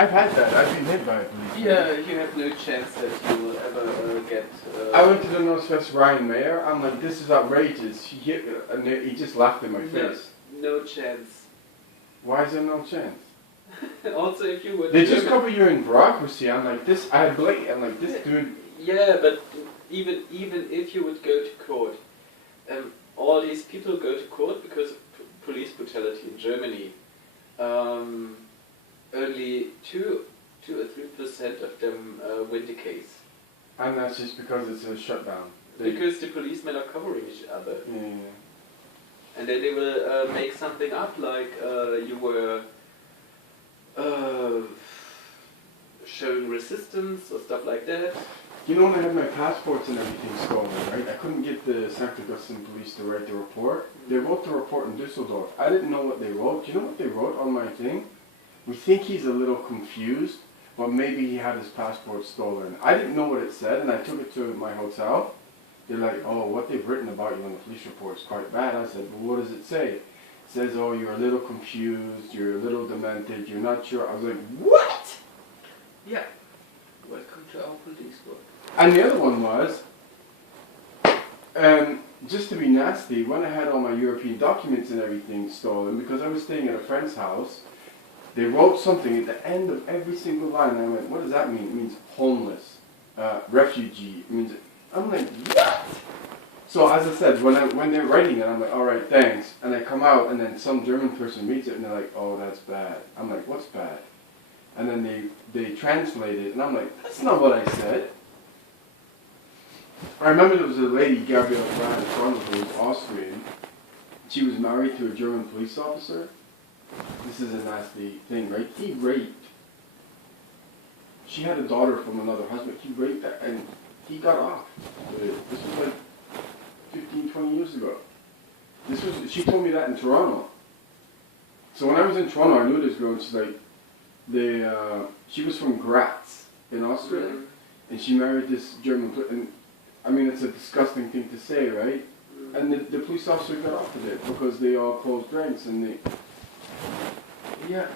I've had that. I've been hit by a policeman. Yeah, you have no chance that you will ever get... I went to the Northwest Ryan Mayor. I'm like, this is outrageous. He hit me, and he just laughed in my face. No chance. Why is there no chance? Also, if you were... They just cover you in bureaucracy. I'm like, this, I had Blake, I'm like, this dude... Yeah, but even if you would go to court, all these people go to court because of police brutality in Germany. Only 2 or 3% of them win the case. And that's just because it's a shutdown. Because the policemen are covering each other. Yeah. And then they will make something up like you were showing resistance or stuff like that. You know, when I had my passports and everything stolen, right? I couldn't get the St. Augustine police to write the report. They wrote the report in Düsseldorf. I didn't know what they wrote. Do you know what they wrote on my thing? We think he's a little confused, but maybe he had his passport stolen. I didn't know what it said, and I took it to my hotel. They're like, oh, what they've written about you in the police report is quite bad. I said, well, what does it say? It says, oh, you're a little confused, you're a little demented, you're not sure. I was like, what? Yeah. Welcome to our police work. And the other one was, just to be nasty, when I had all my European documents and everything stolen, because I was staying at a friend's house, they wrote something at the end of every single line, and I went, what does that mean? It means homeless, refugee. It means, I'm like, what? So as I said, when they're writing it, I'm like, all right, thanks. And I come out, and then some German person reads it, and they're like, oh, that's bad. I'm like, what's bad? And then they translate it, and I'm like, that's not what I said. I remember there was a lady, Gabrielle Brand, in front of who was Austrian. She was married to a German police officer. This is a nasty thing, right? He raped. She had a daughter from another husband. He raped her, and he got off. This was like 15, 20 years ago. She told me that in Toronto. So when I was in Toronto, I knew this girl, and she's like, she was from Graz in Austria, and she married this German, and I mean, it's a disgusting thing to say, right? And the police officer got off with it because they all closed drinks and they... Yeah.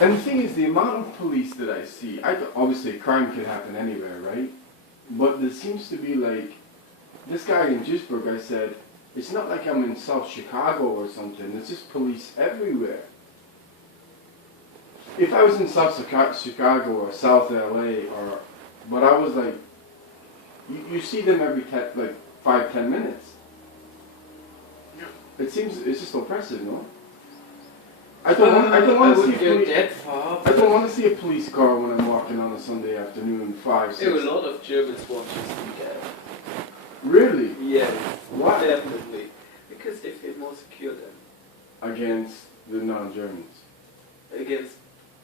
And the thing is, the amount of police that I see, obviously crime could happen anywhere, right? But there seems to be like, this guy in Duisburg, I said, it's not like I'm in South Chicago or something, there's just police everywhere. If I was in South Chicago or South LA but I was like, you see them every 5-10 minutes. Yeah. It seems it's just oppressive, no? I don't want to see a police car when I'm walking on a Sunday afternoon, 5, 6. A lot of Germans want to see that. Really? Yes. Why? Definitely. Because they feel more secure then. Against the non-Germans. Against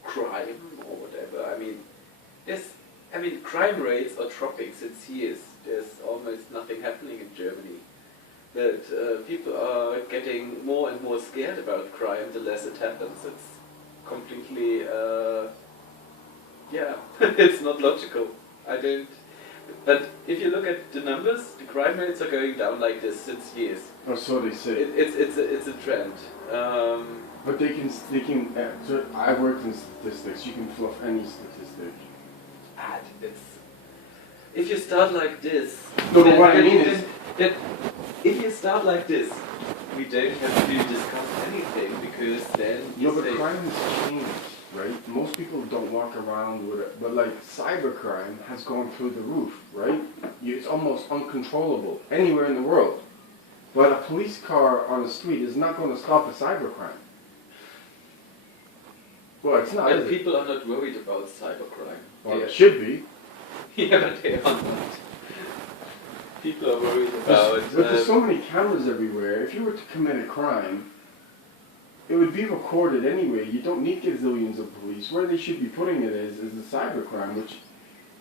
crime or whatever. I mean, crime rates are dropping since years. There's almost nothing happening in Germany. But people are getting more and more scared about crime the less it happens. It's completely, it's not logical. But if you look at the numbers, the crime rates are going down like this since years. Oh, so they say. It's a trend. But they can. I worked in statistics. You can fluff any statistic. If you start like this, if you start like this, we don't have to discuss anything because then you but crime has changed, right? Most people don't walk around with it, but like cybercrime has gone through the roof, right? It's almost uncontrollable anywhere in the world. But a police car on the street is not going to stop a cybercrime. Well, it's not. And people are not worried about cybercrime. Well, it should be. Yeah, but they are not. People are worried about... But there's so many cameras everywhere. If you were to commit a crime, it would be recorded anyway. You don't need gazillions of police. Where they should be putting it is the cybercrime, which,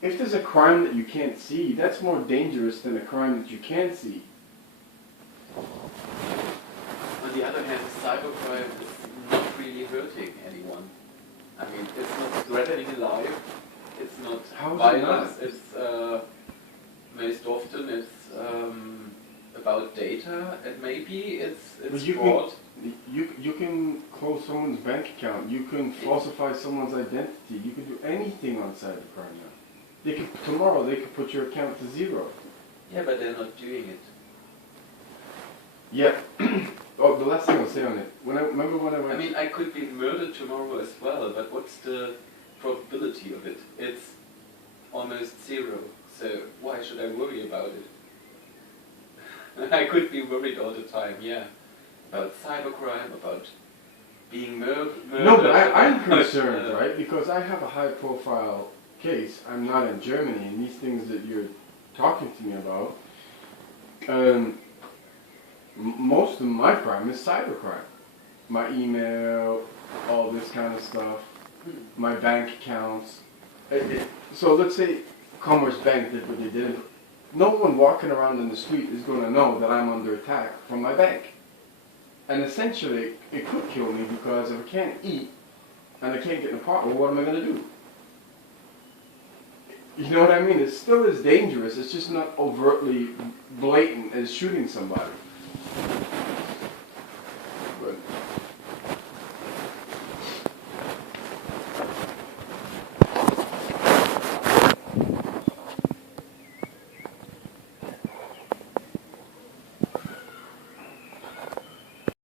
if there's a crime that you can't see, that's more dangerous than a crime that you can see. On the other hand, cybercrime is not really hurting anyone. I mean, it's not threatening life. It's not violence. It's most often it's about data, and maybe it's fraud. You can close someone's bank account. You can falsify someone's identity. You can do anything on cybercrime now. Tomorrow they could put your account to zero. Yeah, but they're not doing it. Yeah. Oh, the last thing I'll say on it. Remember when I went. I mean, I could be murdered tomorrow as well, but what's the probability of it? It's almost zero. So why should I worry about it? I could be worried all the time, yeah. About cybercrime, about being murdered. No, but I'm concerned, right? Because I have a high-profile case. I'm not in Germany, and these things that you're talking to me about, most of my crime is cybercrime. My email, all this kind of stuff, my bank accounts. So let's say Commerce Bank did what they did. No one walking around in the street is going to know that I'm under attack from my bank. And essentially, it could kill me because if I can't eat and I can't get in the pot, well, what am I going to do? You know what I mean? It still is dangerous. It's just not overtly blatant as shooting somebody.